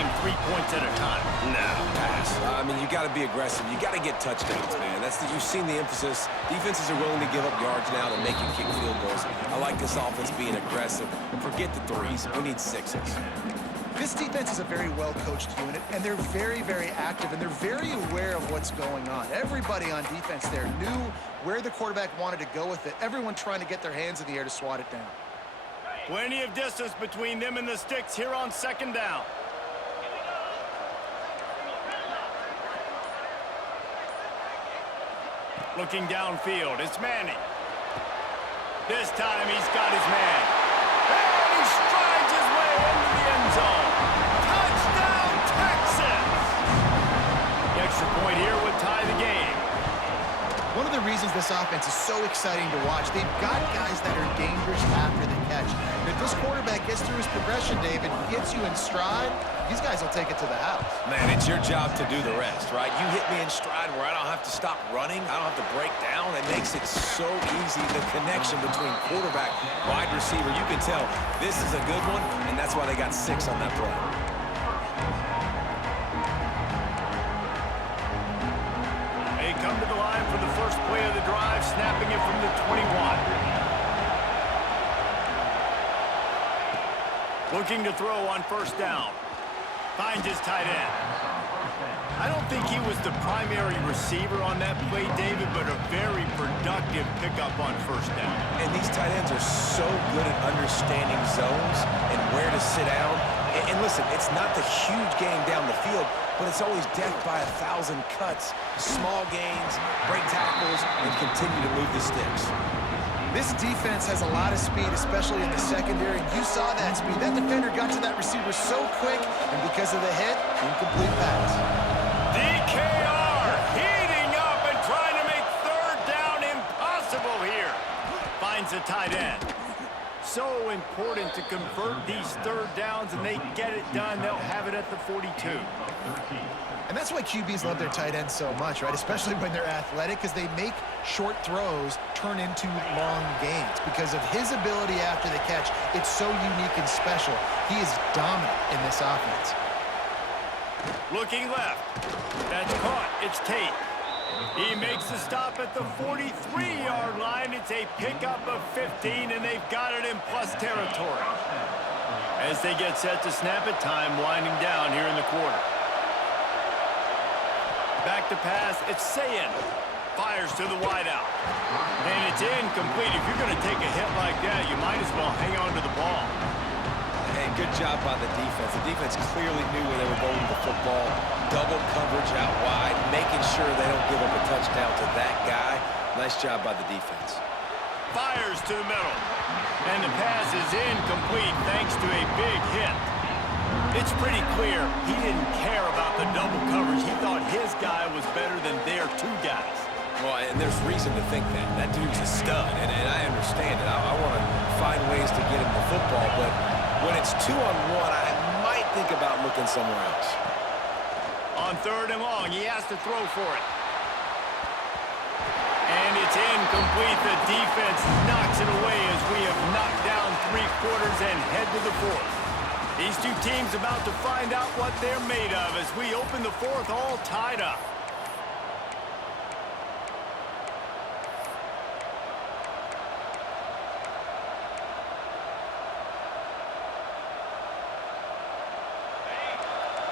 gain 3 points at a time. No, pass. I mean, you got to be aggressive. You got to get touchdowns, man. You've seen the emphasis. Defenses are willing to give up yards now to make you kick field goals. I like this offense being aggressive. Forget the threes. We need sixes. This defense is a very well-coached unit, and they're very, very active, and they're very aware of what's going on. Everybody on defense there knew where the quarterback wanted to go with it. Everyone trying to get their hands in the air to swat it down. Plenty of distance between them and the sticks here on second down. Looking downfield, it's Manning. This time he's got his man. And he strides his way into the end zone. Touchdown, Texans! The extra point here would tie the game. One of the reasons this offense is so exciting to watch, they've got guys that are dangerous after the catch. And if this quarterback gets through his progression, David, gets you in stride, these guys will take it to the house. Man, it's your job to do the rest, right? You hit me in stride where I don't have to stop running. I don't have to break down. It makes it so easy, the connection between quarterback, wide receiver. You can tell this is a good one, and that's why they got 6 on that play. They come to the line for the first play of the drive, snapping it from the 21. Looking to throw on first down. Finds his tight end. I don't think he was the primary receiver on that play, David, but a very productive pickup on first down. And these tight ends are so good at understanding zones and where to sit down. And listen, it's not the huge game down the field, but it's always death by 1,000 cuts, small gains, break tackles, and continue to move the sticks. This defense has a lot of speed, especially in the secondary. You saw that speed. That defender got to that receiver so quick, and because of the hit, incomplete pass. DKR heating up and trying to make third down impossible here. Finds a tight end. So important to convert these third downs, and they get it done. They'll have it at the 42. And that's why QBs love their tight ends so much, right? Especially when they're athletic, because they make short throws turn into long gains. Because of his ability after the catch, it's so unique and special. He is dominant in this offense. Looking left. That's caught. It's Tate. He makes the stop at the 43-yard line. It's a pickup of 15, and they've got it in plus territory. As they get set to snap it, time winding down here in the quarter. Back to pass, it's Sayin. Fires to the wideout. And it's incomplete. If you're going to take a hit like that, you might as well hang on to the ball. And good job by the defense. The defense clearly knew where they were going with the football. Double coverage out wide, making sure they don't give up a touchdown to that guy. Nice job by the defense. Fires to the middle. And the pass is incomplete thanks to a big hit. It's pretty clear he didn't care about the double coverage. He thought his guy was better than their 2 guys. Well, and there's reason to think that. That dude's a stud, and I understand it. I want to find ways to get him the football, but when it's 2-on-1, I might think about looking somewhere else. On third and long, he has to throw for it. And it's incomplete. The defense knocks it away as we have knocked down 3 quarters and head to the 4th. These 2 teams about to find out what they're made of as we open the 4th all tied up.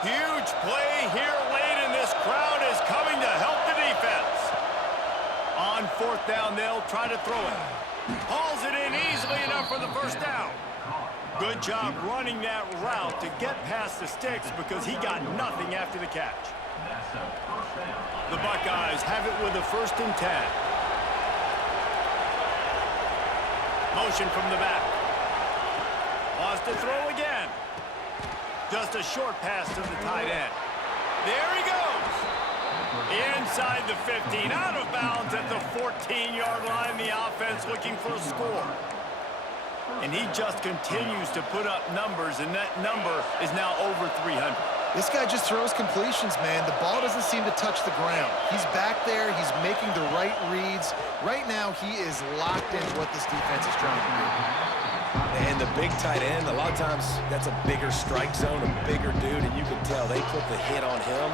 Huge play here late, and this crowd is coming to help the defense. On 4th down, they'll try to throw it. Hauls it in easily enough for the first down. Good job running that route to get past the sticks because he got nothing after the catch. The Buckeyes have it with a 1st and 10. Motion from the back. Wants to throw again. Just a short pass to the tight end. There he goes. Inside the 15, out of bounds at the 14-yard line. The offense looking for a score. And he just continues to put up numbers, and that number is now over 300. This guy just throws completions, man. The ball doesn't seem to touch the ground. He's back there. He's making the right reads. Right now, he is locked into what this defense is trying to do. And the big tight end, a lot of times that's a bigger strike zone, a bigger dude, and you can tell they put the hit on him,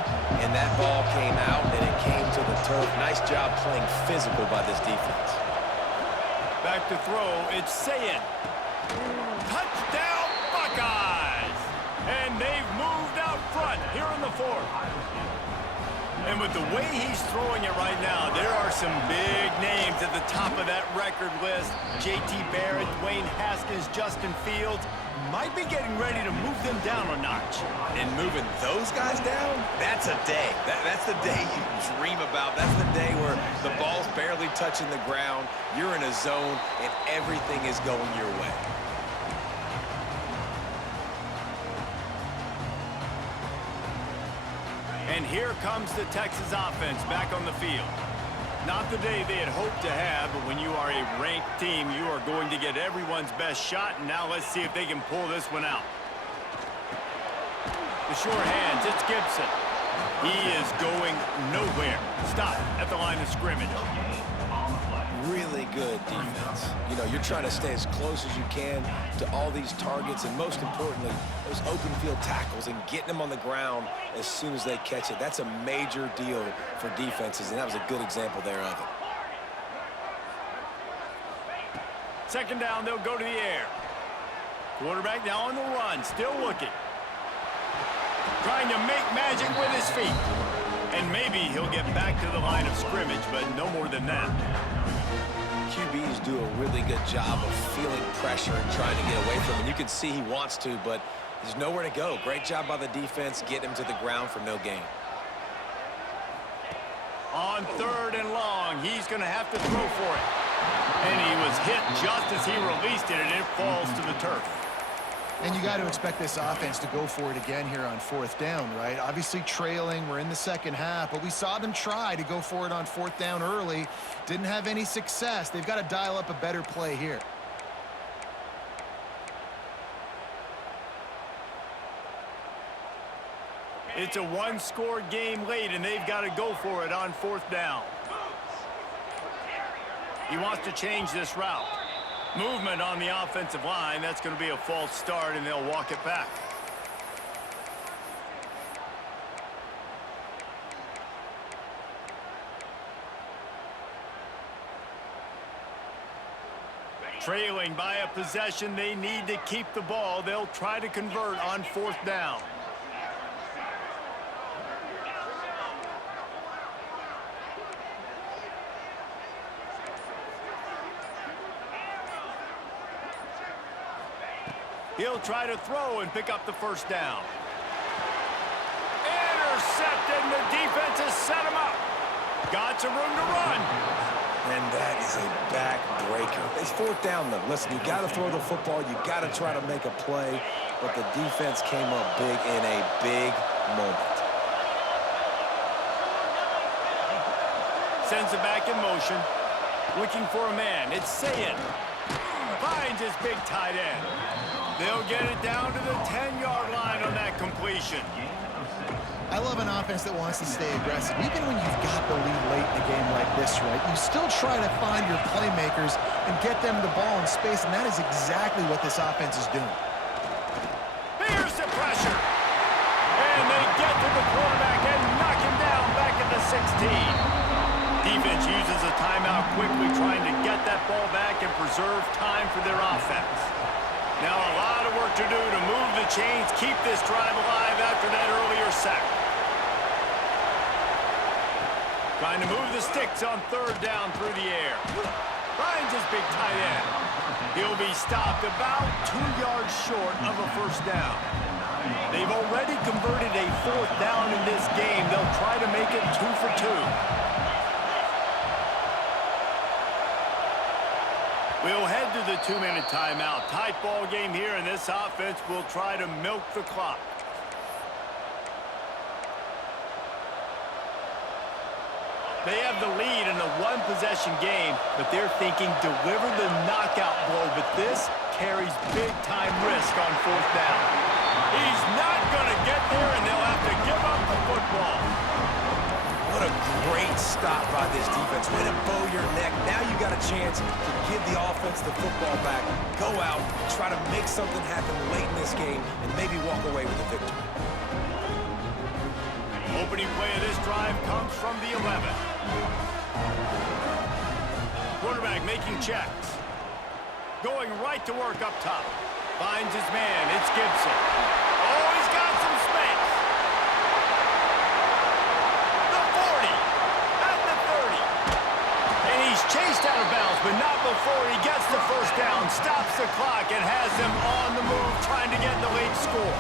and that ball came out, and it came to the turf. Nice job playing physical by this defense. Back to throw, it's Sayin. Touchdown, Buckeyes! And they've moved out front here in the fourth. And with the way he's throwing it right now, there are some big names at the top of that record list. J.T. Barrett, Dwayne Haskins, Justin Fields might be getting ready to move them down a notch. And moving those guys down, that's a day. That's the day you dream about. That's the day where the ball's barely touching the ground, you're in a zone, and everything is going your way. And here comes the Texas offense back on the field. Not the day they had hoped to have, but when you are a ranked team, you are going to get everyone's best shot, and now let's see if they can pull this one out. The sure hands, it's Gibson. He is going nowhere. Stop at the line of scrimmage. Really good defense. You know, you're trying to stay as close as you can to all these targets, and most importantly, those open field tackles and getting them on the ground as soon as they catch it. That's a major deal for defenses, and that was a good example there of it. Second down, they'll go to the air. Quarterback now on the run, still looking. Trying to make magic with his feet. And maybe he'll get back to the line of scrimmage, but no more than that. QBs do a really good job of feeling pressure and trying to get away from him. You can see he wants to, but there's nowhere to go. Great job by the defense getting him to the ground for no gain. On third and long, he's going to have to throw for it. And he was hit just as he released it, and it falls to the turf. And you got to expect this offense to go for it again here on fourth down, right? Obviously trailing, we're in the second half, but we saw them try to go for it on fourth down early. Didn't have any success. They've got to dial up a better play here. It's a one-score game late, and they've got to go for it on fourth down. He wants to change this route. Movement on the offensive line. That's going to be a false start, and they'll walk it back. Trailing by a possession, they need to keep the ball. They'll try to convert on fourth down. He'll try to throw and pick up the first down. Intercepted, and the defense has set him up. Got some room to run. And that is a backbreaker. It's fourth down, though. Listen, you got to throw the football. You got to try to make a play. But the defense came up big in a big moment. Sends it back in motion. Looking for a man. It's Sayin. Finds his big tight end. They'll get it down to the 10-yard line on that completion. I love an offense that wants to stay aggressive. Even when you've got the lead late in a game like this, right, you still try to find your playmakers and get them the ball in space, and that is exactly what this offense is doing. Here's the pressure. And they get to the quarterback and knock him down back at the 16. Defense uses a timeout quickly, trying to get that ball back and preserve time for their offense. Now a lot of work to do to move the chains, keep this drive alive after that earlier sack. Trying to move the sticks on third down through the air. Finds his big tight end. He'll be stopped about 2 yards short of a first down. They've already converted a fourth down in this game. They'll try to make it 2 for 2. We'll head to the 2-minute timeout. Tight ball game here, and this offense will try to milk the clock. They have the lead in a one-possession game, but they're thinking deliver the knockout blow, but this carries big-time risk on fourth down. He's not going to get there, and they'll have to give up the football. What a great stop stop by this defense. Way to bow your neck. Now you got a chance to give the offense the football back. Go out, try to make something happen late in this game, and maybe walk away with a victory. Opening play of this drive comes from the 11. Quarterback making checks. Going right to work up top. Finds his man. It's Gibson. Oh, he's got some space. The 40. At the 30. And he's chased out of bounds, but not before he gets the first down, stops the clock, and has them on the move trying to get the late score.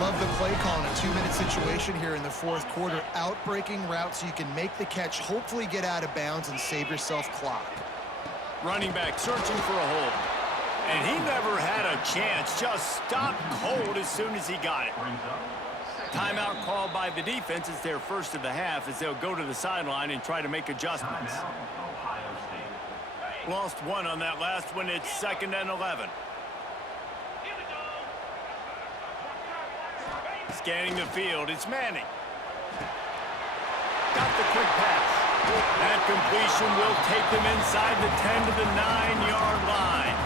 Love the play call in a 2-minute situation here in the fourth quarter. Out-breaking route so you can make the catch, hopefully get out of bounds, and save yourself clock. Running back searching for a hole. And he never had a chance. Just stopped cold as soon as he got it. Timeout called by the defense. It's their first of the half as they'll go to the sideline and try to make adjustments. Lost one on that last one. It's 2nd and 11. Scanning the field, it's Manning. Got the quick pass. That completion will take them inside the 10 to the 9-yard line.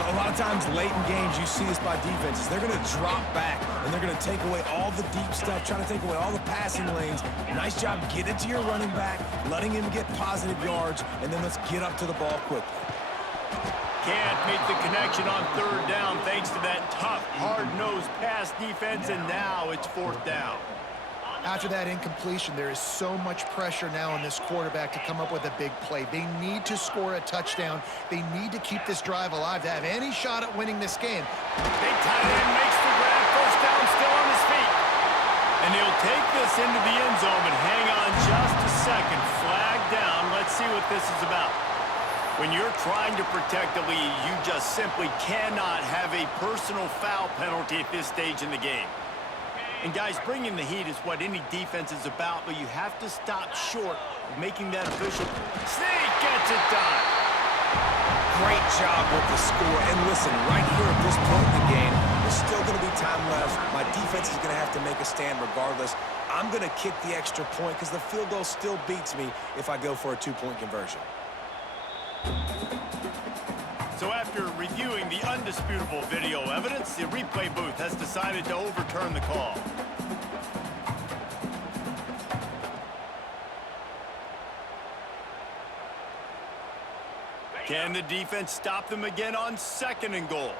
A lot of times late in games, you see this by defenses. They're going to drop back, and they're going to take away all the deep stuff, trying to take away all the passing lanes. Nice job getting to your running back, letting him get positive yards, and then let's get up to the ball quickly. Can't make the connection on 3rd down thanks to that tough, hard-nosed pass defense, and now it's 4th down. After that incompletion, there is so much pressure now on this quarterback to come up with a big play. They need to score a touchdown. They need to keep this drive alive to have any shot at winning this game. Big tight end makes the grab, first down, still on his feet. And he'll take this into the end zone, but hang on just a second. Flag down. Let's see what this is about. When you're trying to protect the lead, you just simply cannot have a personal foul penalty at this stage in the game. And guys, bringing the heat is what any defense is about, but you have to stop short of making that official. Sneak gets it done. Great job with the score. And listen, right here at this point in the game, there's still going to be time left. My defense is going to have to make a stand regardless. I'm going to kick the extra point because the field goal still beats me if I go for a 2-point conversion. So after reviewing the undisputable video evidence, the replay booth has decided to overturn the call. Can the defense stop them again on 2nd and goal?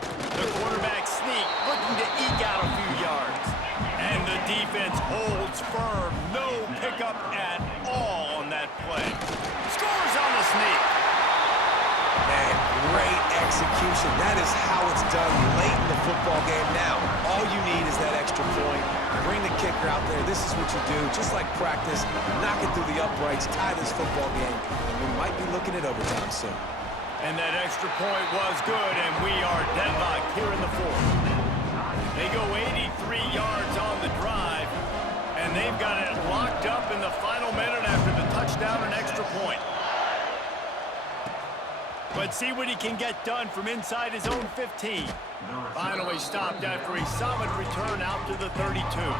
The quarterback sneak, looking to eke out a few yards. And the defense holds firm. No pickup at all on that play. Scores on the sneak. Man, great execution. That is how it's done late in the football game. Now, all you need is that extra point. Bring the kicker out there. This is what you do. Just like practice, knock it through the uprights, tie this football game, and we might be looking at overtime soon. And that extra point was good, and we are deadlocked here in the 4th. They go 83 yards on the drive, and they've got it locked up in the final minute after the touchdown and extra point. Let's see what he can get done from inside his own 15. Finally stopped after a solid return out to the 32.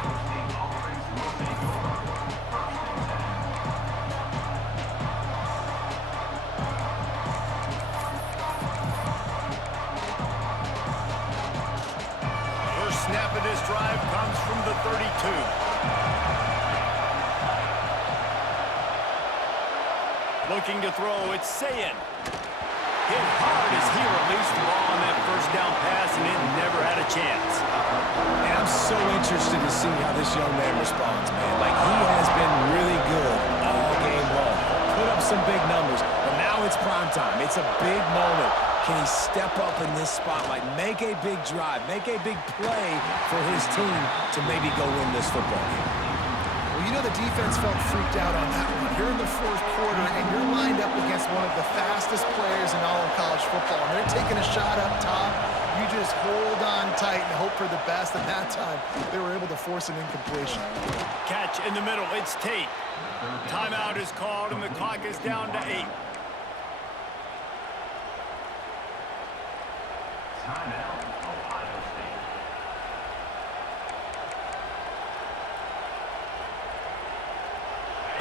Snap of this drive comes from the 32. Looking to throw, it's Sayin. Hit hard as he released the ball on that first down pass, and it never had a chance. And I'm so interested to see how this young man responds, man. Like, he has been really good all game long. Put up some big numbers, but now it's prime time. It's a big moment. Can he step up in this spotlight, make a big drive, make a big play for his team to maybe go win this football game? Well, you know the defense felt freaked out on that one. You're in the 4th quarter, and you're lined up against one of the fastest players in all of college football, and they're taking a shot up top. You just hold on tight and hope for the best, and that time they were able to force an incompletion. Catch in the middle, it's Tate. Timeout is called, and the clock is down to 8.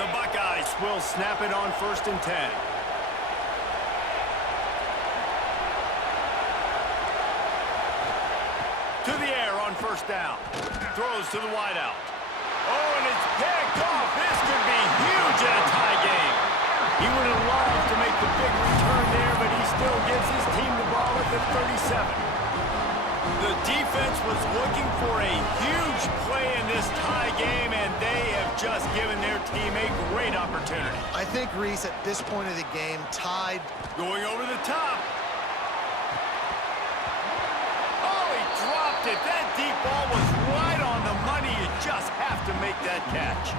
The Buckeyes will snap it on 1st and 10. To the air on 1st down. Throws to the wideout. Oh, and it's picked off. This could be huge in a tie game. He would have loved to make the big return there, but he still gives his team the ball at the 37. The defense was looking for a huge play in this tie game, and they have just given their team a great opportunity. I think, Reese, at this point of the game, tied. Going over the top. Oh, he dropped it. That deep ball was right on the money. You just have to make that catch.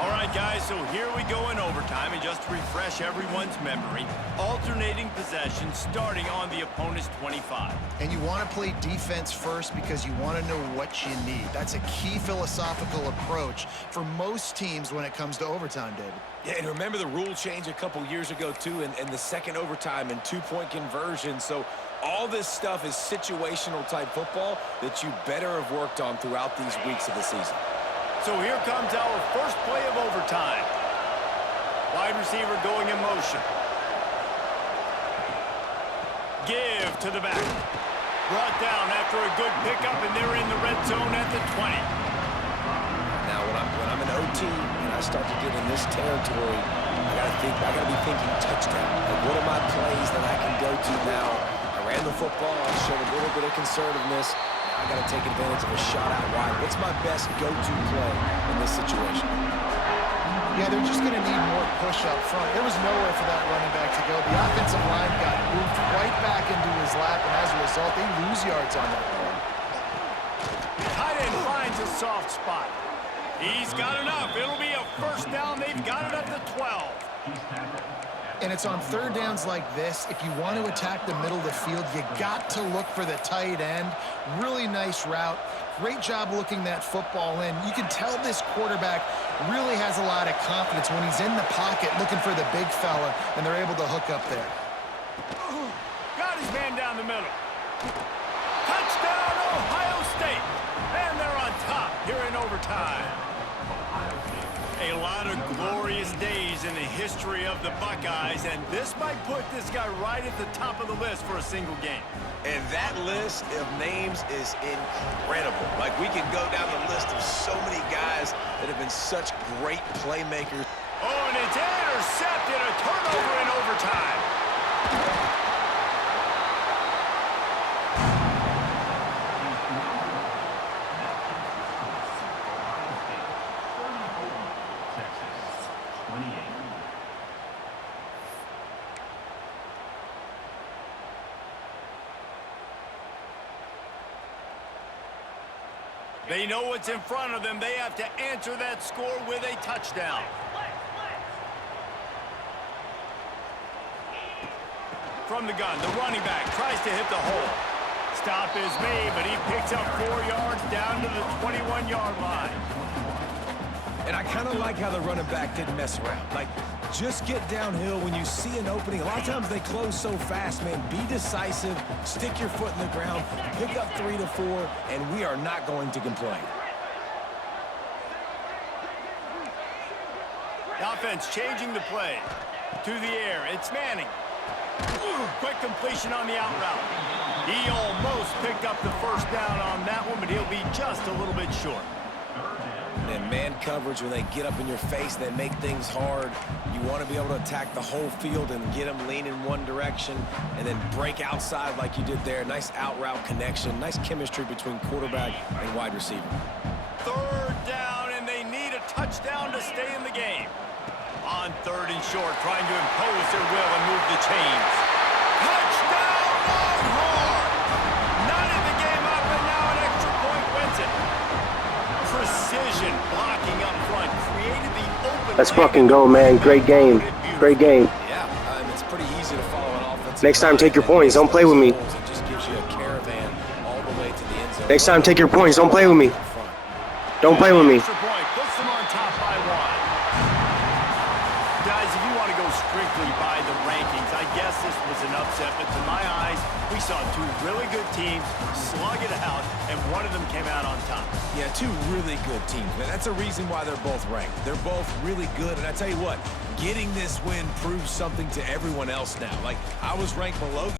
All right, guys, so here we go in overtime, and just to refresh everyone's memory, alternating possession starting on the opponent's 25. And you want to play defense first because you want to know what you need. That's a key philosophical approach for most teams when it comes to overtime, David. Yeah, and remember the rule change a couple years ago, too, and the second overtime and two-point conversion. So all this stuff is situational type football that you better have worked on throughout these weeks of the season. So here comes our first play of overtime. Wide receiver going in motion. Give to the back. Brought down after a good pickup, and they're in the red zone at the 20. Now, when I'm in OT and I start to get in this territory, I gotta be thinking touchdown. Like, what are my plays that I can go to now? I ran the football. I showed a little bit of conservativeness. I got to take advantage of a shot out wide. What's my best go-to play in this situation? Yeah, they're just going to need more push up front. There was nowhere for that running back to go. The offensive line got moved right back into his lap, and as a result, they lose yards on that play. Tight end finds a soft spot. He's got enough. It'll be a 1st down. They've got it at the 12. And it's on 3rd downs like this. If you want to attack the middle of the field, you got to look for the tight end. Really nice route. Great job looking that football in. You can tell this quarterback really has a lot of confidence when he's in the pocket looking for the big fella, and they're able to hook up there. Got his man down the middle. Touchdown, Ohio State. And they're on top here in overtime. A lot of glorious days in the history of the Buckeyes, and this might put this guy right at the top of the list for a single game. And that list of names is incredible. Like, we can go down the list of so many guys that have been such great playmakers. Oh, and it's intercepted, a turnover in overtime. They know what's in front of them. They have to answer that score with a touchdown. From the gun, the running back tries to hit the hole. Stop is made, but he picks up 4 yards down to the 21-yard line. And I kind of like how the running back didn't mess around. Like, just get downhill when you see an opening. A lot of times they close so fast, man. Be decisive, stick your foot in the ground, pick up 3 to 4, and we are not going to complain. The offense changing the play. To the air, it's Manning. Quick completion on the out route. He almost picked up the 1st down on that one, but he'll be just a little bit short. And man coverage, when they get up in your face, they make things hard. You want to be able to attack the whole field and get them leaning one direction and then break outside like you did there. Nice out route connection. Nice chemistry between quarterback and wide receiver. 3rd down, and they need a touchdown to stay in the game. On 3rd and short, trying to impose their will and move the chains. Touchdown, Longhorns! Not in the game up, and now an extra point wins it. Precision blocking up front created the open. Let's fucking go, man. Great game. Great game. Yeah, it's pretty easy to follow an offensive. Next time, take your points. Don't play with me. It just gives you a caravan all the way to the end zone. Next time, take your points. Don't play with me. Don't play with me. Extra point puts them on top by 1. Guys, if you want to go strictly by the rankings, I guess this was an upset, but To my eyes, we saw two really good teams slug it out, and one of them came out on top. Yeah, two really good teams, man. That's a reason why they're both ranked. They're both really good, and I tell you what, getting this win proves something to everyone else now. Like, I was ranked below.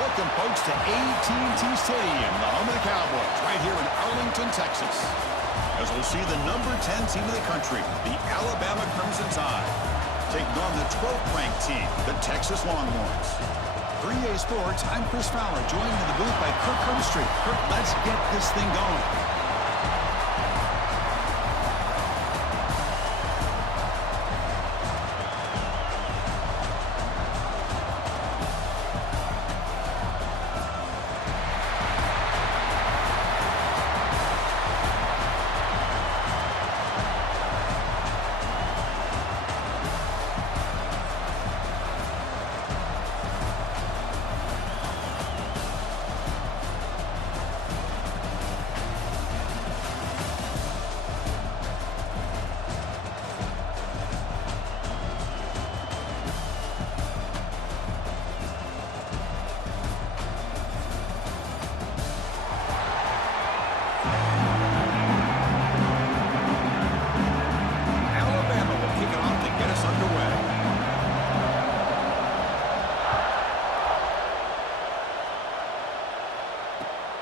Welcome, folks, to AT&T Stadium, the home of the Cowboys, right here in Arlington, Texas. As we'll see the number 10 team in the country, the Alabama Crimson Tide, taking on the 12th-ranked team, the Texas Longhorns. 3A Sports, I'm Chris Fowler, joined in the booth by Kirk Herbstreit. Kirk, let's get this thing going.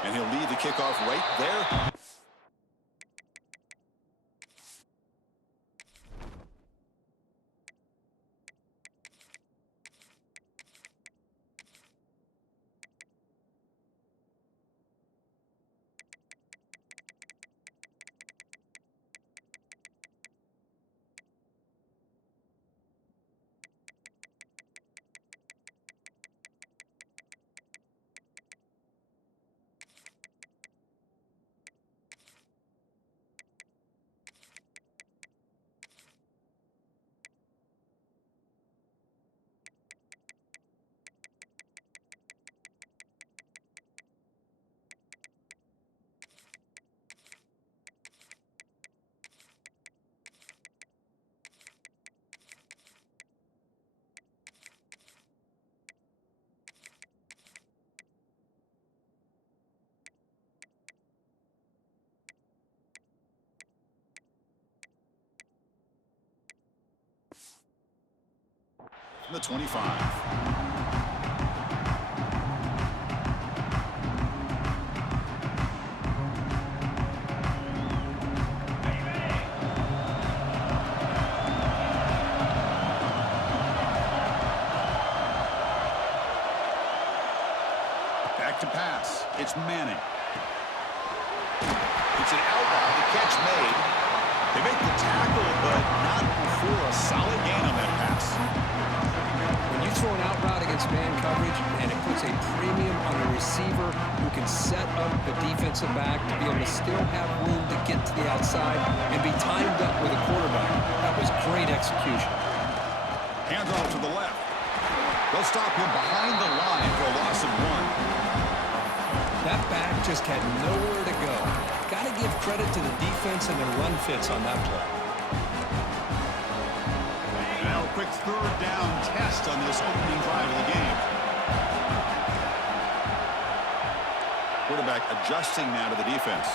And he'll lead the kickoff right there. The 25. Back to pass. It's Manning. It's an outlaw. The catch made. They make the tackle, but not before a solid gain on that pass. When you throw an out route against man coverage, and it puts a premium on the receiver who can set up the defensive back to be able to still have room to get to the outside and be timed up with a quarterback. That was great execution. Hands off to the left. They'll stop him behind the line for a loss of 1. That back just had nowhere to go. Got to give credit to the defense and their run fits on that play. Now a quick third down test on this opening drive of the game. Quarterback adjusting now to the defense.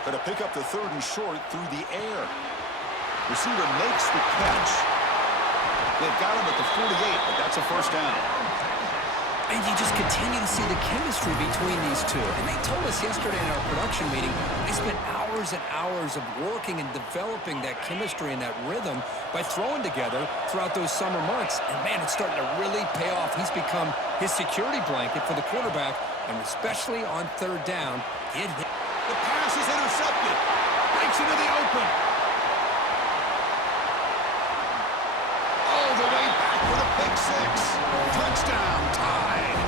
Going to pick up the 3rd and short through the air. Receiver makes the catch. They've got him at the 48, but that's a first down. And you just continue to see the chemistry between these two. And they told us yesterday in our production meeting, they spent hours and hours of working and developing that chemistry and that rhythm by throwing together throughout those summer months. And, man, it's starting to really pay off. He's become his security blanket for the quarterback, and especially on 3rd down, get hit. The pass is intercepted. Breaks into the open. All the way back for the pick 6. Touchdown, tied.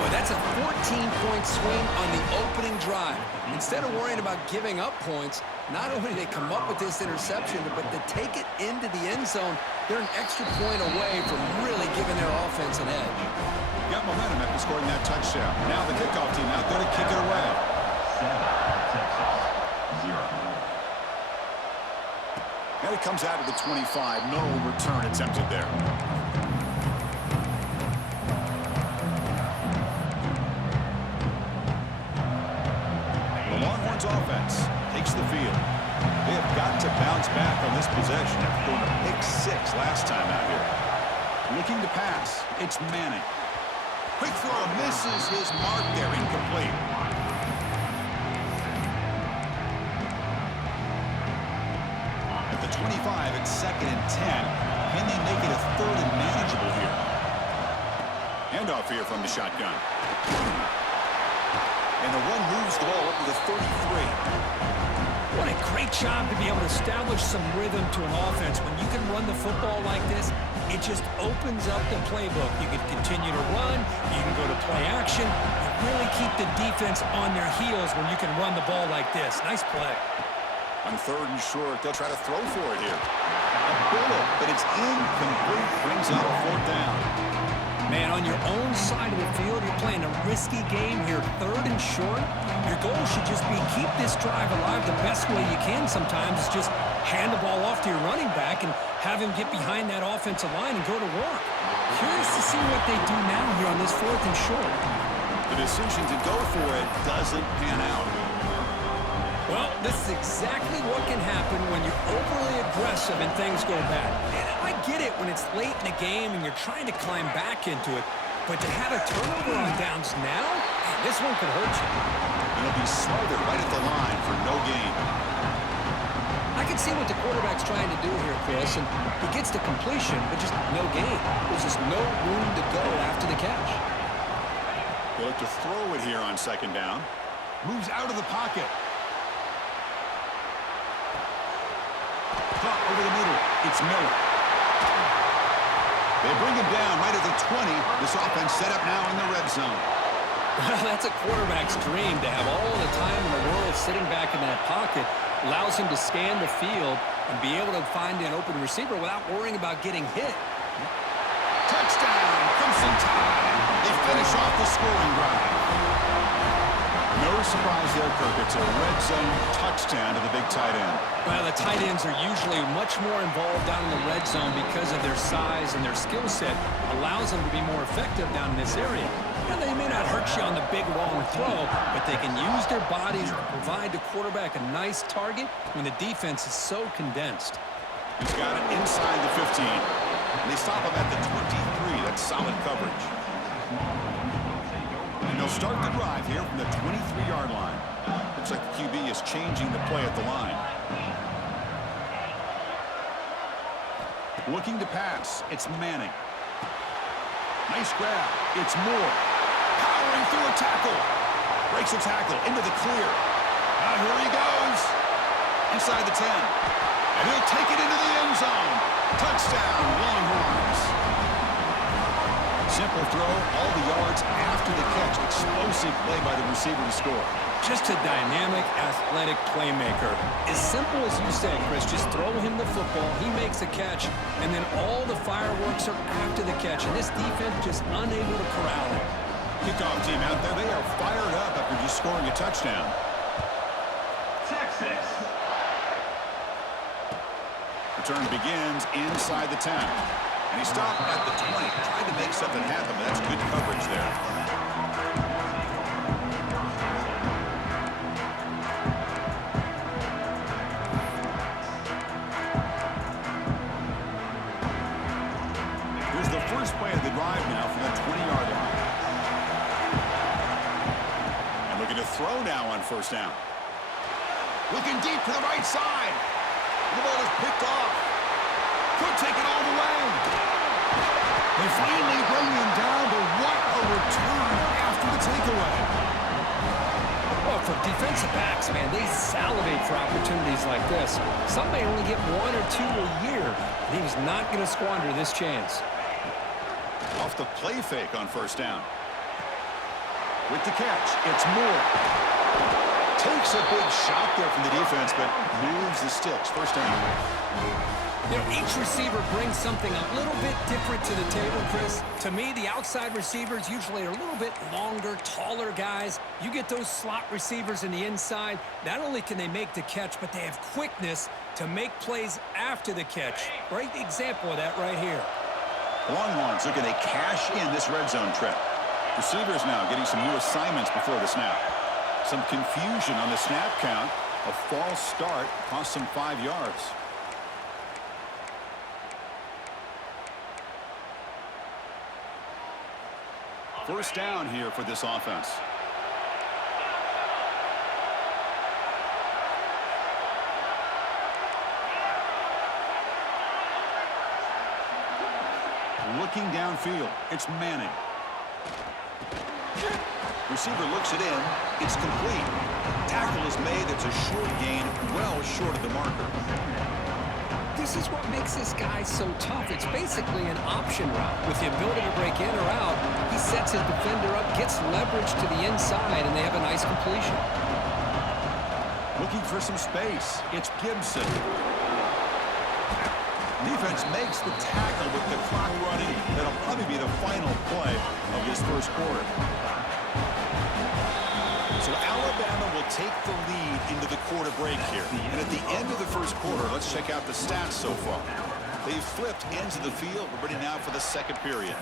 Boy, that's a 14-point swing on the opening drive. Instead of worrying about giving up points, not only do they come up with this interception, but to take it into the end zone, they're an extra point away from really giving their offense an edge. Got momentum after scoring that touchdown. Now the kickoff team out there to kick it away. 7-0. And it comes out of the 25. No return attempted there. The Longhorns offense takes the field. They have got to bounce back on this possession after throwing a pick 6 last time out here. Looking to pass. It's Manning. Quick throw misses his mark there, incomplete. At the 25, it's 2nd and 10. Can they make it a 3rd and manageable here? Handoff here from the shotgun. And the run moves the ball up to the 33. What a great job to be able to establish some rhythm to an offense. When you can run the football like this, it just opens up the playbook. You can continue to run. You can go to play action. You really keep the defense on their heels when you can run the ball like this. Nice play. On 3rd and short, they'll try to throw for it here. A bullet, but it's incomplete. Brings up 4th down. Man, on your own side of the field, you're playing a risky game here, 3rd and short. Your goal should just be keep this drive alive the best way you can sometimes. Is just hand the ball off to your running back and have him get behind that offensive line and go to work. Curious to see what they do now here on this 4th and short. The decision to go for it doesn't pan out. Well, this is exactly what can happen when you're overly aggressive and things go bad. And I get it when it's late in the game and you're trying to climb back into it. But to have a turnover on downs now, man, this one could hurt you. It'll be smothered right at the line for no gain. I can see what the quarterback's trying to do here, Chris, and he gets the completion, but just no gain. There's just no room to go after the catch. They'll look to throw it here on 2nd down. Moves out of the pocket. Caught over the middle. It's Miller. They bring him down right at the 20. This offense set up now in the red zone. Well, that's a quarterback's dream to have all the time in the world sitting back in that pocket. Allows him to scan the field and be able to find an open receiver without worrying about getting hit. Touchdown, Crimson Tide. They finish off the scoring drive. No surprise there, Kirk. It's a red zone touchdown to the big tight end. Well, the tight ends are usually much more involved down in the red zone because of their size and their skill set allows them to be more effective down in this area. Now, they may not hurt you on the big, long throw, but they can use their bodies to provide the quarterback a nice target when the defense is so condensed. He's got it inside the 15. And they stop him at the 23. That's solid coverage. And they'll start the drive here from the 23-yard line. Looks like the QB is changing the play at the line. Looking to pass. It's Manning. Nice grab. It's Moore. Powering through a tackle. Breaks a tackle into the clear. Here he goes. Inside the 10. And he'll take it into the end zone. Touchdown, Longhorns. Simple throw, all the yards after the catch. Explosive play by the receiver to score. Just a dynamic, athletic playmaker. As simple as you said, Chris, just throw him the football, he makes a catch, and then all the fireworks are after the catch, and this defense just unable to corral him. Kickoff team out there, they are fired up after just scoring a touchdown. Texas. Return begins inside the 10. And he stopped at the 20, tried to make something happen, but that's good coverage there. go now on first down. Looking deep to the right side. The ball is picked off. Could take it all the way. They finally bring him down, but what a return after the takeaway. Well, for defensive backs, man, they salivate for opportunities like this. Some may only get 1 or 2 a year, and he was not going to squander this chance. Off the play fake on first down. With the catch, it's Moore. Takes a big shot there from the defense, but moves the sticks. First down. You know, each receiver brings something a little bit different to the table, Chris. To me, the outside receivers usually are a little bit longer, taller guys. You get those slot receivers in the inside, not only can they make the catch, but they have quickness to make plays after the catch. Great example of that right here. Longhorns looking to cash in this red zone trip. Receivers now getting some new assignments before the snap. Some confusion on the snap count. A false start cost them 5 yards. First down here for this offense. Looking downfield, it's Manning. Receiver looks it in. It's complete. Tackle is made. It's a short gain, well short of the marker. This is what makes this guy so tough. It's basically an option route. With the ability to break in or out, he sets his defender up, gets leverage to the inside, and they have a nice completion. Looking for some space. It's Gibson. Defense makes the tackle with the clock running. That'll probably be the final play of this first quarter. So Alabama will take the lead into the quarter break here. And at the end of the first quarter, let's check out the stats so far. They've flipped ends of the field. We're ready now for the second period.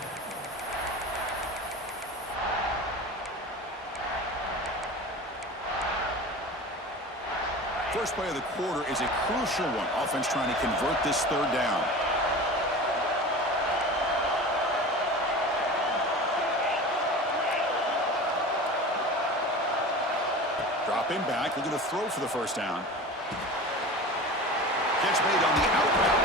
First play of the quarter is a crucial one. Offense trying to convert this third down. Dropping back, looking to throw for the first down. Catch made on the out route.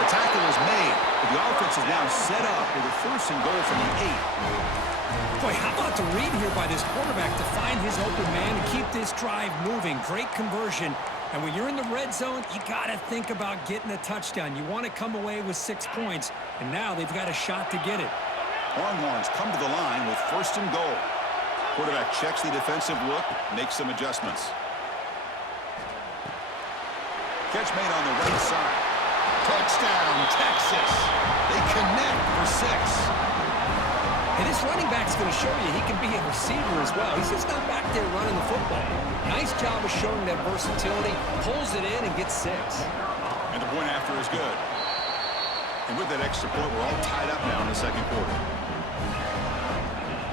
The tackle is made, but the offense is now set up with a first and goal from the 8. Boy, how about the read here by this quarterback to find his open man and keep this drive moving. Great conversion. And when you're in the red zone, you got to think about getting a touchdown. You want to come away with 6 points, and now they've got a shot to get it. Longhorns come to the line with first and goal. Quarterback checks the defensive look, makes some adjustments. Catch made on the right side. Touchdown, Texas. They connect for 6. And this running back's going to show you he can be a receiver as well. He's just not back there running the football. Nice job of showing that versatility. Pulls it in and gets 6. And the point after is good. And with that extra point, we're all tied up now in the second quarter.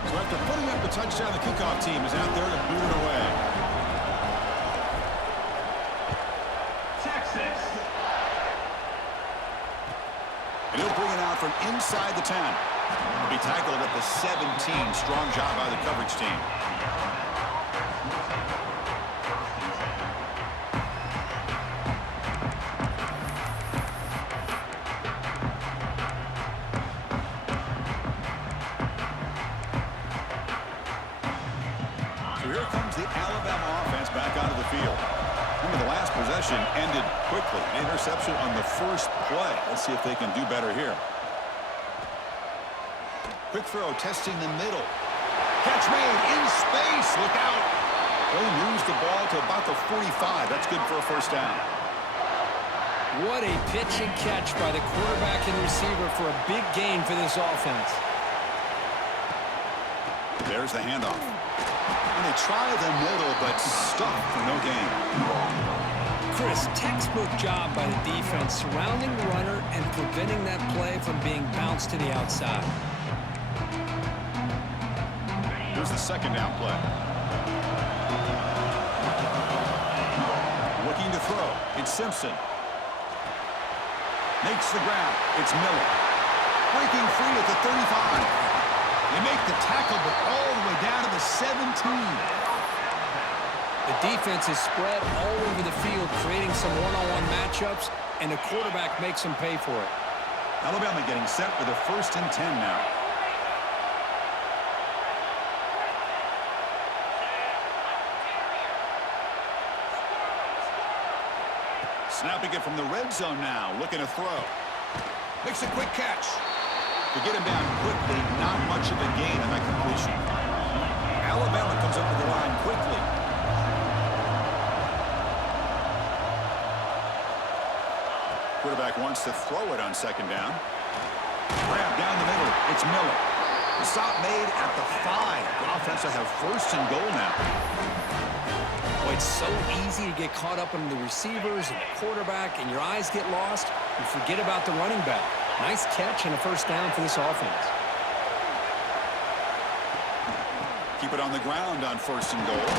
So after putting up the touchdown, the kickoff team is out there to boot it away. Texas. And he'll bring it out from inside the 10. He'll be tackled at the 17. Strong job by the coverage team. So here comes the Alabama offense back onto the field. Remember, the last possession ended quickly. An interception on the first play. Let's see if they can do better here. Quick throw, testing the middle. Catch made in space. Look out. They moves the ball to about the 45. That's good for a first down. What a pitch and catch by the quarterback and receiver for a big gain for this offense. There's the handoff. And they try the middle, but stuck for no gain. Chris, textbook job by the defense surrounding the runner and preventing that play from being bounced to the outside. Here's the second down play. Looking to throw. It's Simpson. Makes the ground. It's Miller. Breaking free at the 35. They make the tackle, but all the way down to the 17. The defense is spread all over the field, creating some one-on-one matchups, and the quarterback makes them pay for it. Alabama getting set for the 1st and 10 now. Snapping it from the red zone now, looking to throw. Makes a quick catch. To get him down quickly, not much of a gain on that completion. Alabama comes up to the line quickly. Quarterback wants to throw it on 2nd down. Grab down the middle. It's Miller. The stop made at the 5. The offense will have 1st and goal now. Boy, it's so easy to get caught up in the receivers and the quarterback, and your eyes get lost. You forget about the running back. Nice catch and a 1st down for this offense. Keep it on the ground on 1st and goal.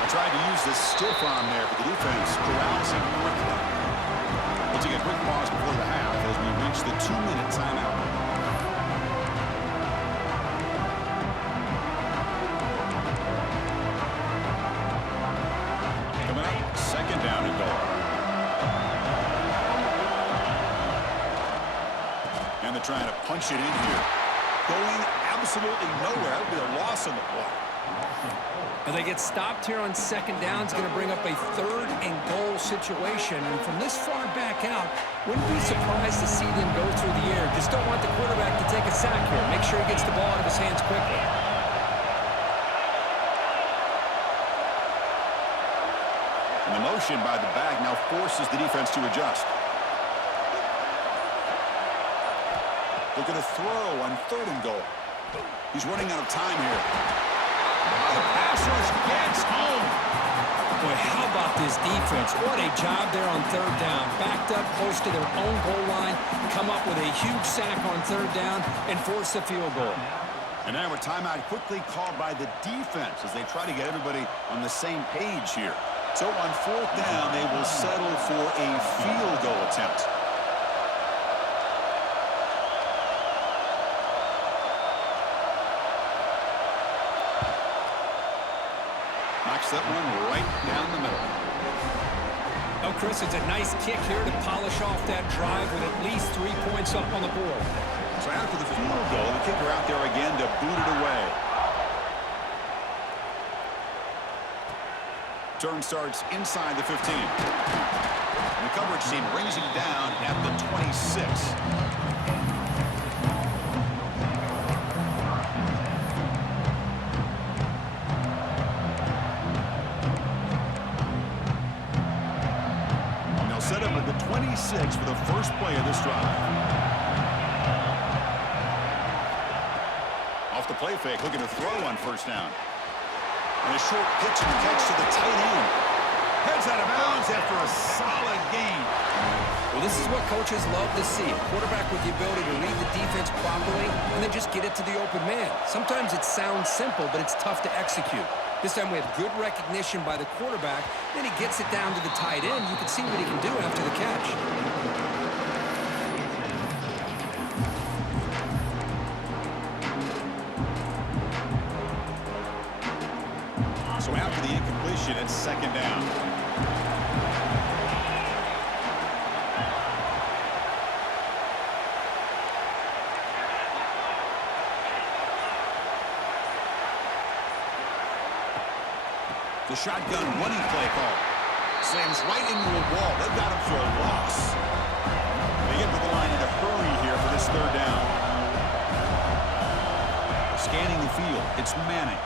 I tried to use this stiff arm there, but the defense corrals him quickly. We'll take a quick pause before the half as we reach the 2-minute timeout. Coming up, 2nd down and goal. And they're trying to punch it in here. Going absolutely nowhere. It'll be a loss on the play. And they get stopped here on 2nd down. It's going to bring up a 3rd and goal situation. And from this far back out, wouldn't be surprised to see them go through the air. Just don't want the quarterback to take a sack here. Make sure he gets the ball out of his hands quickly. And the motion by the back now forces the defense to adjust. Looking to throw on 3rd and goal. He's running out of time here. The pass rush gets home. Boy, how about this defense? What a job there on 3rd down. Backed up close to their own goal line, come up with a huge sack on 3rd down, and force the field goal. And now a timeout quickly called by the defense as they try to get everybody on the same page here. So on 4th down, they will settle for a field goal attempt. Knocks that one right down the middle. Oh, Chris, it's a nice kick here to polish off that drive with at least 3 points up on the board. So after the field goal, the kicker out there again to boot it away. Turn starts inside the 15. And the coverage team brings him down at the 26. Set up at the 26 for the first play of this drive. Off the play fake, looking to throw on 1st down. And a short pitch and catch to the tight end. Heads out of bounds after a solid gain. Well, this is what coaches love to see. A quarterback with the ability to read the defense properly and then just get it to the open man. Sometimes it sounds simple, but it's tough to execute. This time we have good recognition by the quarterback. Then he gets it down to the tight end. You can see what he can do after the catch. So after the incompletion, it's 2nd down. The shotgun running play call. Slams right into a wall. They've got him for a loss. They get to the line in a hurry here for this 3rd down. Scanning the field. It's Manning.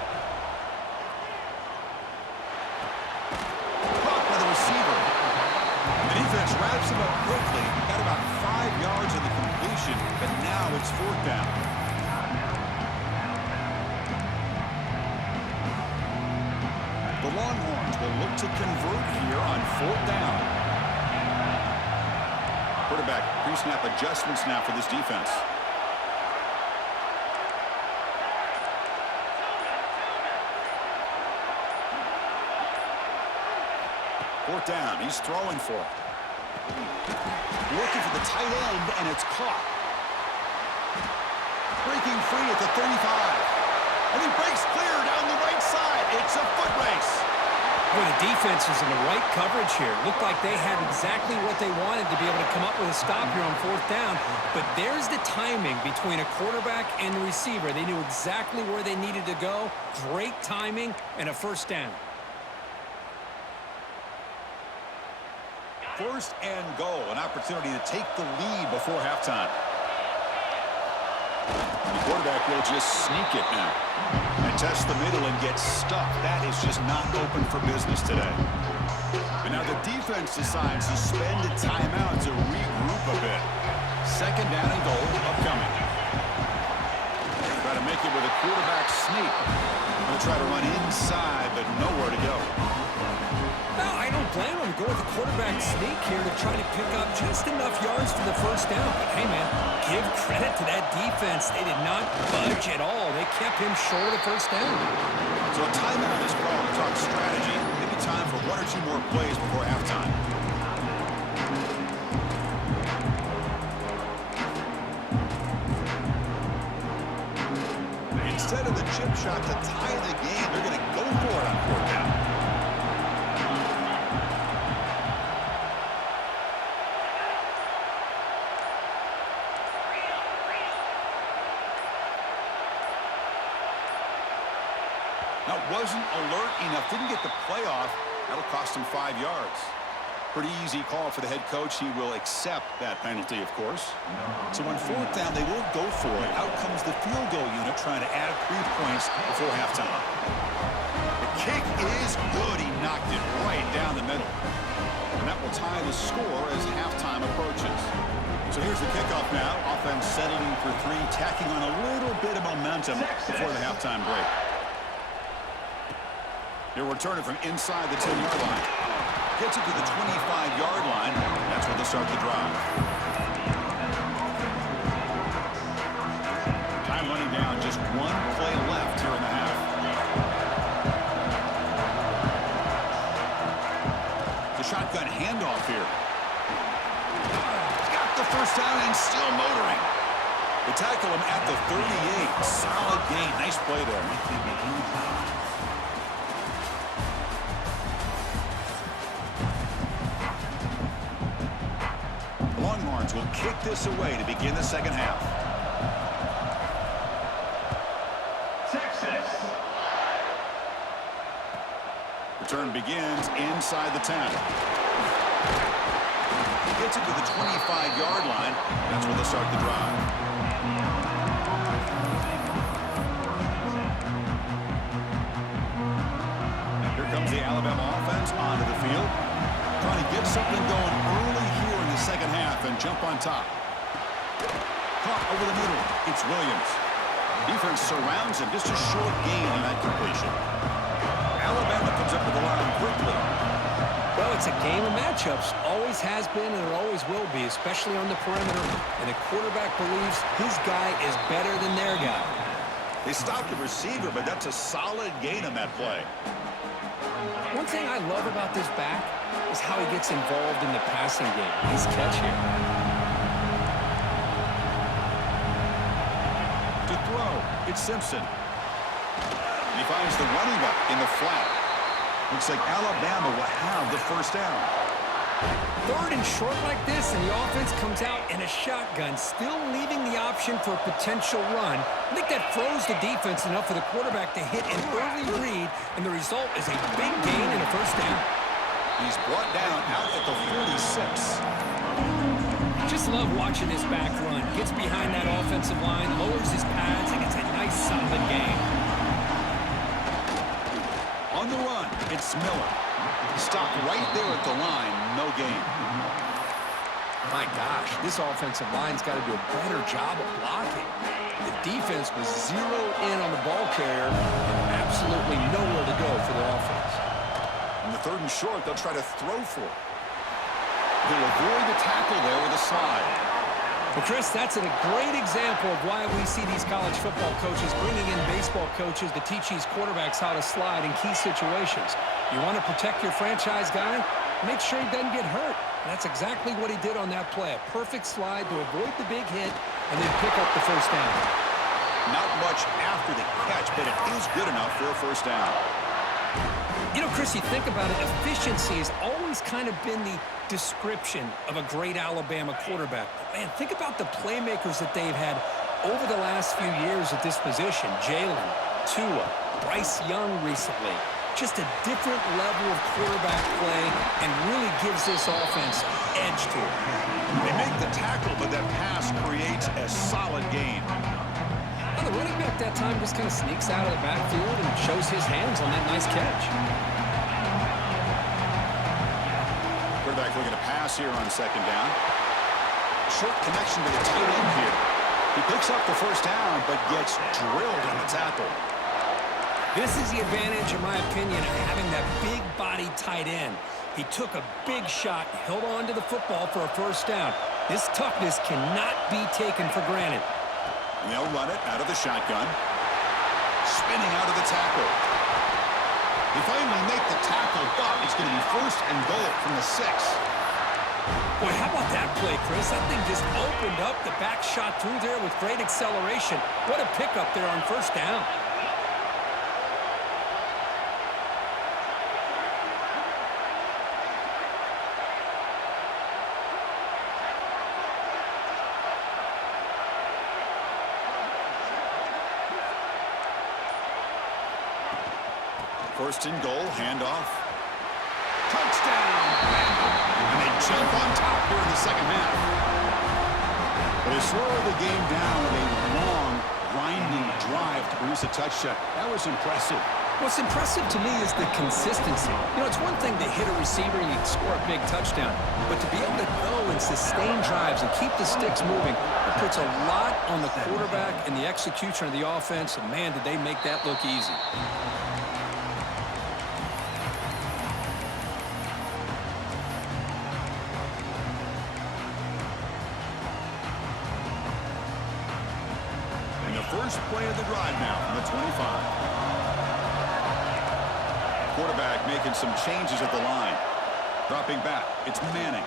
Caught by the receiver. The defense wraps him up quickly. Got about 5 yards of the completion, but now it's 4th down. The Longhorns will look to convert here on 4th down. Quarterback pre-snap adjustments now for this defense. Fourth down, he's throwing for it. Looking for the tight end, and it's caught. Breaking free at the 35. And he breaks clear down the right side. It's a foot race. Boy, the defense was in the right coverage here. Looked like they had exactly what they wanted to be able to come up with a stop here on 4th down. But there's the timing between a quarterback and the receiver. They knew exactly where they needed to go. Great timing and a 1st down. 1st and goal, an opportunity to take the lead before halftime. The quarterback will just sneak it now and test the middle and get stuck. That is just not open for business today. And now the defense decides to spend a timeout to regroup a bit. 2nd down and goal upcoming. Try to make it with a quarterback sneak. Going to try to run inside, but nowhere to go. No, I don't blame him. Go with the quarterback sneak here to try to pick up just enough yards for the 1st down. But hey, man, give credit to that defense. They did not budge at all. They kept him short of the 1st down. So a timeout is called to talk strategy. Maybe time for 1 or 2 more plays before halftime. Instead of the chip shot to tie the game, they're going to go for it on 4th down. Now, wasn't alert enough, didn't get the play off. That'll cost him 5 yards. Pretty easy call for the head coach. He will accept that penalty, of course. So on 4th down, they will go for it. Out comes the field goal unit trying to add 3 points before halftime. The kick is good. He knocked it right down the middle. And that will tie the score as halftime approaches. So here's the kickoff now. Offense settling for 3, tacking on a little bit of momentum before the halftime break. He'll return it from inside the 10-yard line. Gets it to the 25-yard line. That's where they'll start the drive. Time running down. Just 1 play left here in the half. The shotgun handoff here. He's got the 1st down and still motoring. They tackle him at the 38. Solid gain. Nice play there. Longhorns will kick this away to begin the 2nd half. Texas. Return begins inside the 10. Gets it to the 25-yard line. That's where they'll start the drive. Here comes the Alabama offense onto the field. Trying to get something going early here in the 2nd half and jump on top. Caught over the middle. It's Williams. Defense surrounds him. Just a short gain on that completion. Alabama comes up with the line quickly. Well, it's a game of matchups. Always has been and it always will be, especially on the perimeter. And the quarterback believes his guy is better than their guy. They stopped the receiver, but that's a solid gain on that play. One thing I love about this back is how he gets involved in the passing game. Nice catch here. To throw, it's Simpson. He finds the running back in the flat. Looks like Alabama will have the 1st down. 3rd and short like this, and the offense comes out in a shotgun, still leaving the option for a potential run. I think that froze the defense enough for the quarterback to hit an early read, and the result is a big gain and a 1st down. He's brought down out at the 46. Just love watching this back run. Gets behind that offensive line, lowers his pads, and gets a nice solid gain. On the run, it's Miller. Stopped right there at the line, no gain. My gosh, this offensive line's got to do a better job of blocking. The defense was zeroed in on the ball carrier and absolutely nowhere to go for the offense. On the 3rd and short, they'll try to throw for it. He'll avoid the tackle there with a slide. Well, Chris, that's a great example of why we see these college football coaches bringing in baseball coaches to teach these quarterbacks how to slide in key situations. You want to protect your franchise guy? Make sure he doesn't get hurt. And that's exactly what he did on that play. A perfect slide to avoid the big hit and then pick up the 1st down. Not much after the catch, but it is good enough for a 1st down. You know, Chris, you think about it, efficiency has always kind of been the description of a great Alabama quarterback. But man, think about the playmakers that they've had over the last few years at this position. Jalen, Tua, Bryce Young recently. Just a different level of quarterback play and really gives this offense edge to it. They make the tackle, but that pass creates a solid gain. Well, the running back that time just kind of sneaks out of the backfield and shows his hands on that nice catch. Quarterback looking to pass here on second down. Short connection to the tight end here. He picks up the first down, but gets drilled on the tackle. This is the advantage, in my opinion, of having that big-bodied tight end. He took a big shot, held on to the football for a first down. This toughness cannot be taken for granted. And they'll run it out of the shotgun. Spinning out of the tackle. They finally make the tackle, but it's going to be first and goal from the 6. Boy, how about that play, Chris? That thing just opened up. The back shot through there with great acceleration. What a pickup there on first down. First and goal, handoff. Touchdown! And they jump on top here in the second half. But they slow the game down with a long, grinding drive to produce a touchdown. That was impressive. What's impressive to me is the consistency. You know, it's one thing to hit a receiver and you score a big touchdown, but to be able to go and sustain drives and keep the sticks moving, it puts a lot on the quarterback and the execution of the offense, and man, did they make that look easy. First play of the drive now from the 25. Quarterback making some changes at the line. Dropping back, it's Manning.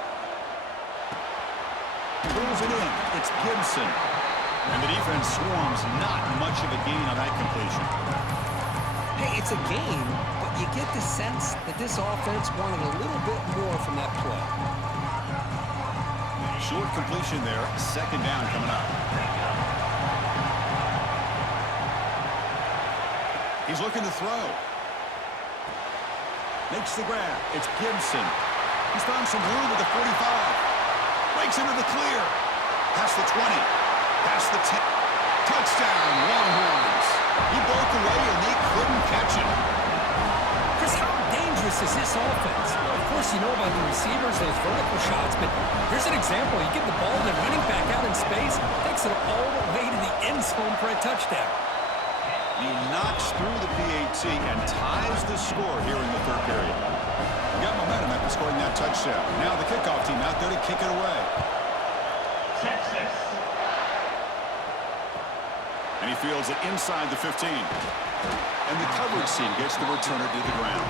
Pulls it in, it's Gibson. And the defense swarms, not much of a gain on that completion. Hey, it's a gain, but you get the sense that this offense wanted a little bit more from that play. Short completion there, second down coming up. He's looking to throw. Makes the grab. It's Gibson. He's found some room at the 45. Breaks into the clear. Past the 20. Past the 10. Touchdown, Longhorns. He broke away and they couldn't catch him. Chris, how dangerous is this offense? Of course, you know about the receivers, those vertical shots, but here's an example. You give the ball to the running back out in space, takes it all the way to the end zone for a touchdown. He knocks through the PAT and ties the score here in the third period. We got momentum after scoring that touchdown. Now the kickoff team out there to kick it away. Texas. And he fields it inside the 15. And the coverage team gets the returner to the ground.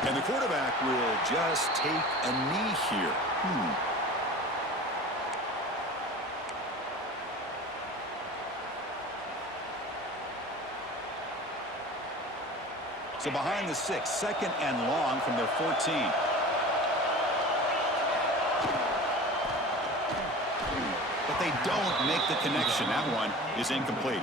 And the quarterback will just take a knee here. So behind the 6, second and long from their 14. But they don't make the connection. That one is incomplete.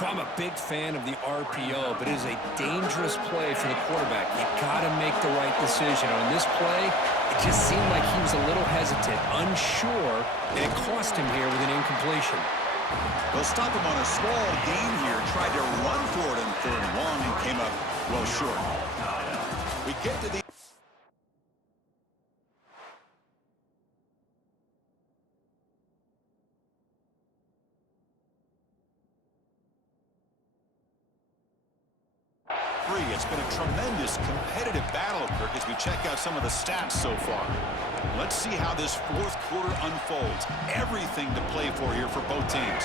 I'm a big fan of the RPO, but it is a dangerous play for the quarterback. You got to make the right decision. On this play, it just seemed like he was a little hesitant, unsure, and it cost him here with an incompletion. They'll stop him on a small gain here. Tried to run for it in third and long and came up well short. We get to the... It's been a tremendous competitive battle, Kirk, as we check out some of the stats so far. Let's see how this fourth quarter unfolds. Everything to play for here for both teams.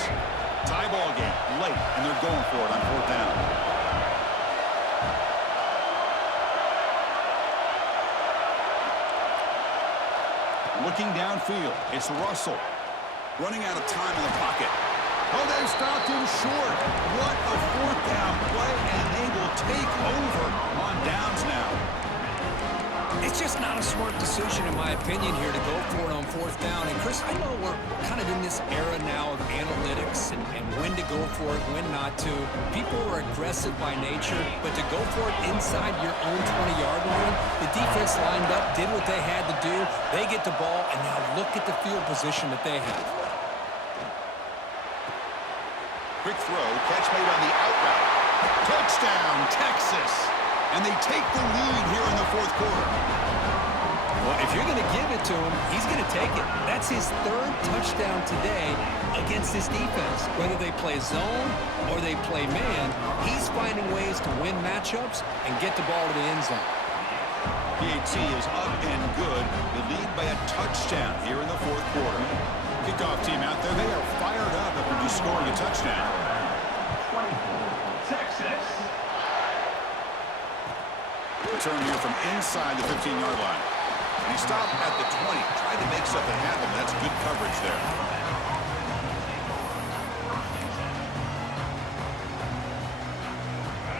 Tie ball game, late, and they're going for it on fourth down. Looking downfield, it's Russell. Running out of time in the pocket. Oh, they stopped him short. What a fourth down play, and they will take over on downs now. It's just not a smart decision, in my opinion, here to go for it on fourth down. And, Chris, I know we're kind of in this era now of analytics and when to go for it, when not to. People are aggressive by nature, but to go for it inside your own 20-yard line, the defense lined up, did what they had to do. They get the ball, and now look at the field position that they have. Quick throw, catch made on the out route. Touchdown, Texas. And they take the lead here in the fourth quarter. Well, if you're going to give it to him, he's going to take it. That's his third touchdown today against this defense. Whether they play zone or they play man, he's finding ways to win matchups and get the ball to the end zone. PAT is up and good. The lead by a touchdown here in the fourth quarter. Kickoff team out there, they are fired up after just scoring a touchdown. Texas. Return here from inside the 15-yard line. And he stopped at the 20, tried to make something happen. That's good coverage there.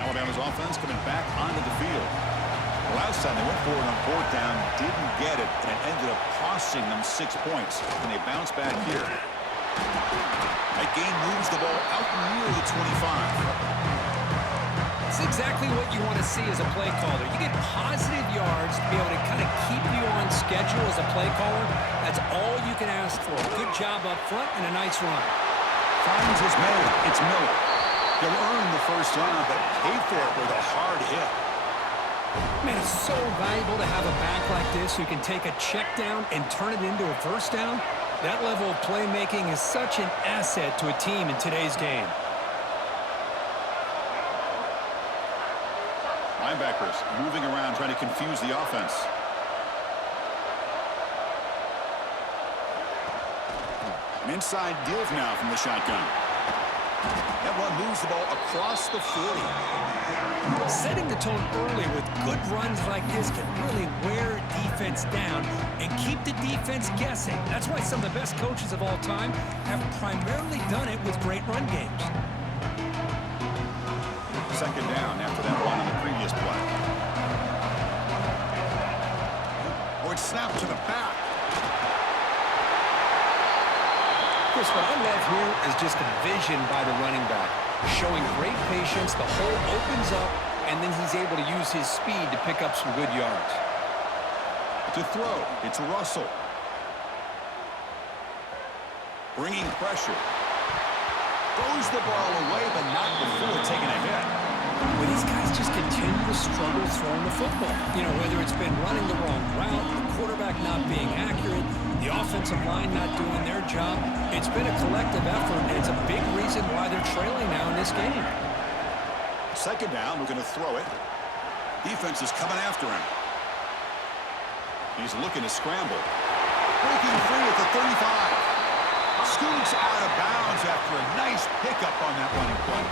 Alabama's offense coming back onto the field. The last time they went for it on fourth down, didn't get it, and it ended up costing them 6 points. And they bounce back here. That gain moves the ball out near the 25. It's exactly what you want to see as a play caller. You get positive yards to be able to kind of keep you on schedule as a play caller. That's all you can ask for. Good job up front and a nice run. Finds his man. It's Miller. He'll earn the first down, but pay for it with a hard hit. Man, it's so valuable to have a back like this who can take a check down and turn it into a first down. That level of playmaking is such an asset to a team in today's game. Linebackers moving around, trying to confuse the offense. An inside give now from the shotgun. That one moves the ball across the 40. Setting the tone early with good runs like this can really wear defense down and keep the defense guessing. That's why some of the best coaches of all time have primarily done it with great run games. Second down after that one on the previous play. Or it's snapped to the back. Chris, what I love here is just the vision by the running back. Showing great patience, the hole opens up, and then he's able to use his speed to pick up some good yards. To throw, it's Russell. Bringing pressure. Throws the ball away, but not before taking a hit. Well, these guys just continue to struggle throwing the football. You know, whether it's been running the wrong route, the quarterback not being accurate, the offensive line not doing their job. It's been a collective effort, and it's a big reason why they're trailing now in this game. Second down, we're going to throw it. Defense is coming after him. He's looking to scramble. Breaking free at the 35. Scoots out of bounds after a nice pickup on that running play.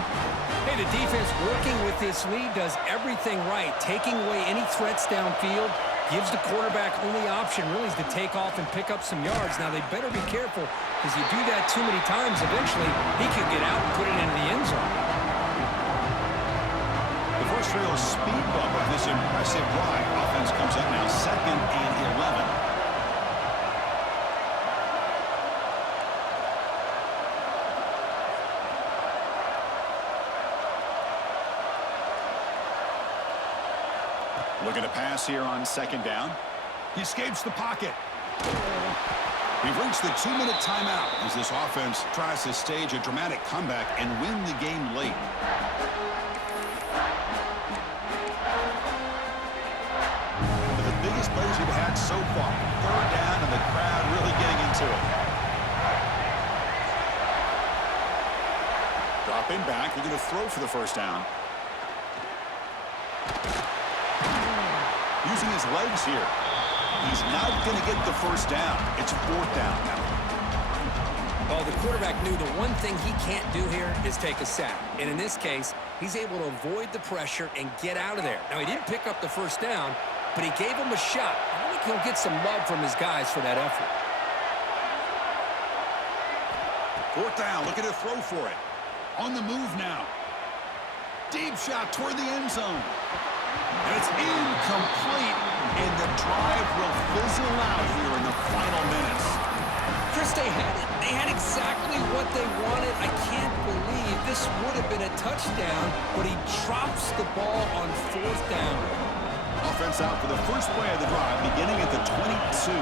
Hey, the defense working with this lead does everything right. Taking away any threats downfield, gives the quarterback only option really is to take off and pick up some yards. Now, they better be careful because you do that too many times, eventually he could get out and put it into the end zone. The first real speed bump of this impressive drive. Offense comes up now 2nd and 11. Looking to pass here on second down. He escapes the pocket. We've reached the 2-minute timeout as this offense tries to stage a dramatic comeback and win the game late. One of the biggest plays we've had so far. Third down and the crowd really getting into it. Dropping back. They're going to throw for the first down. Using his legs here. He's not going to get the first down. It's fourth down now. Well, the quarterback knew the one thing he can't do here is take a sack. And in this case, he's able to avoid the pressure and get out of there. Now, he didn't pick up the first down, but he gave him a shot. I only he'll get some love from his guys for that effort. 4th down, looking to throw for it. On the move now. Deep shot toward the end zone. And it's incomplete, and the drive will fizzle out here in the final minutes. Chris, they had exactly what they wanted. I can't believe this would have been a touchdown, but he drops the ball on 4th down. Offense out for the first play of the drive, beginning at the 22.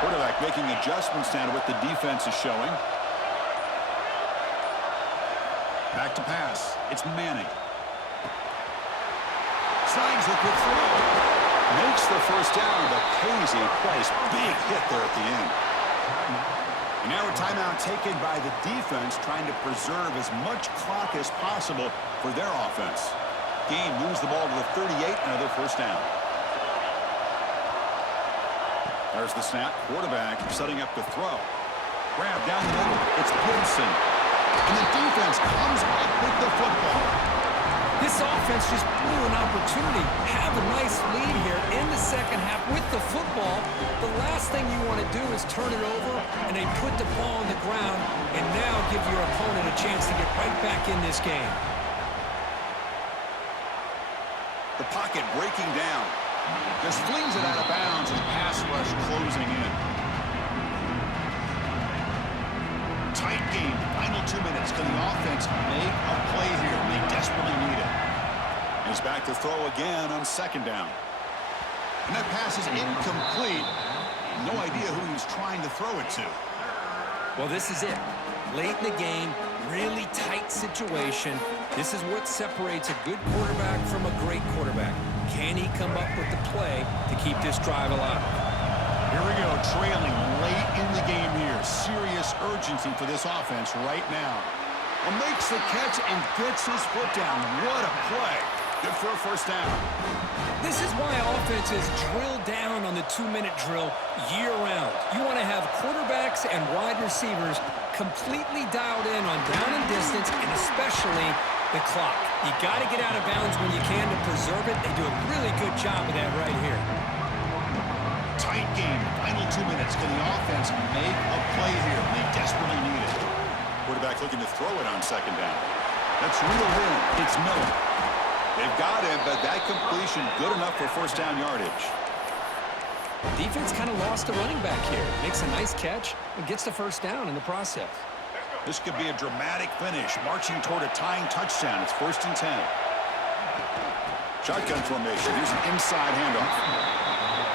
Quarterback making adjustments now to what the defense is showing. Back to pass. It's Manning. Signs a good throw. Makes the first down, but pays a price. Big hit there at the end. And now a timeout taken by the defense, trying to preserve as much clock as possible for their offense. Game moves the ball to the 38, another first down. There's the snap. Quarterback setting up to throw. Grab down the middle. It's Gibson. And the defense comes up with the football. This offense just blew an opportunity. Have a nice lead here in the second half with the football. The last thing you want to do is turn it over, and they put the ball on the ground and now give your opponent a chance to get right back in this game. The pocket breaking down. Just flings it out of bounds as pass rush closing in. Tight game. Final 2 minutes. Can the offense make a play here? They desperately need it. He's back to throw again on 2nd down. And that pass is incomplete. No idea who he was trying to throw it to. Well, this is it. Late in the game, really tight situation. This is what separates a good quarterback from a great quarterback. Can he come up with the play to keep this drive alive? Here we go, trailing late in the game here. Serious urgency for this offense right now. Well, makes the catch and gets his foot down. What a play. Good for a first down. This is why offenses drill down on the 2-minute drill year-round. You want to have quarterbacks and wide receivers completely dialed in on down and distance, and especially the clock. You got to get out of bounds when you can to preserve it. They do a really good job of that right here. Tight game. Final 2 minutes. Can the offense make a play here? They desperately need it. Quarterback looking to throw it on 2nd down. That's reeled in. It's Miller. They've got him, but that completion good enough for first down yardage. Defense kind of lost a running back here. Makes a nice catch and gets the first down in the process. This could be a dramatic finish, marching toward a tying touchdown. It's 1st and 10. Shotgun formation. Here's an inside handoff.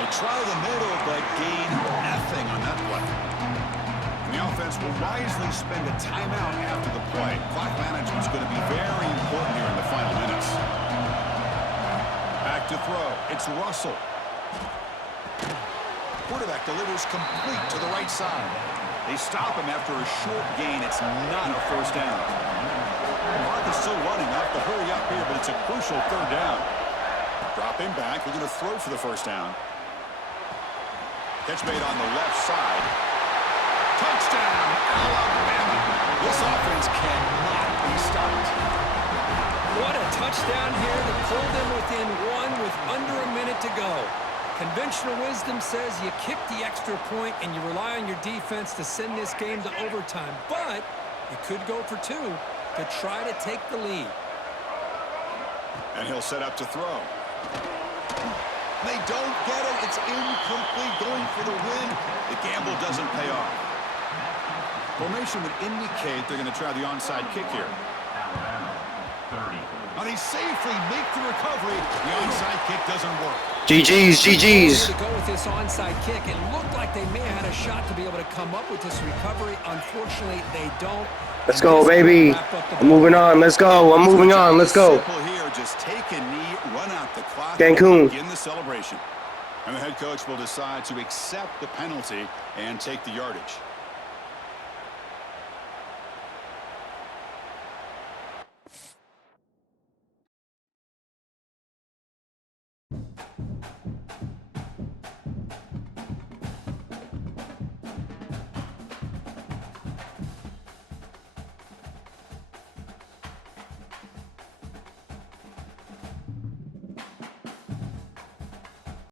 They try the middle, but gain nothing on that play. And the offense will wisely spend a timeout after the play. Clock management is going to be very important here in the final minutes. Back to throw. It's Russell. Quarterback delivers complete to the right side. They stop him after a short gain. It's not a first down. The clock is still running. I have to hurry up here, but it's a crucial 3rd down. Drop him back. We're going to throw for the first down. Catch made on the left side. Touchdown, Alabama. This offense cannot be stopped. What a touchdown here to pull them within one with under a minute to go. Conventional wisdom says you kick the extra point and you rely on your defense to send this game to overtime. But you could go for 2 to try to take the lead. And he'll set up to throw. They don't get it. It's incomplete. Going for the win. The gamble doesn't pay off. Formation would indicate they're going to try the onside kick here. Now they safely make the recovery. The onside kick doesn't work. GG's, GG's. To go with this onside kick, it looked like they may have had a shot to be able to come up with this recovery. Unfortunately, they don't. Let's go, baby. I'm moving on. Let's go. I'm moving on. Let's go. Simple here. Just take a knee, run out the clock, Cancun. begin the celebration. And the head coach will decide to accept the penalty and take the yardage.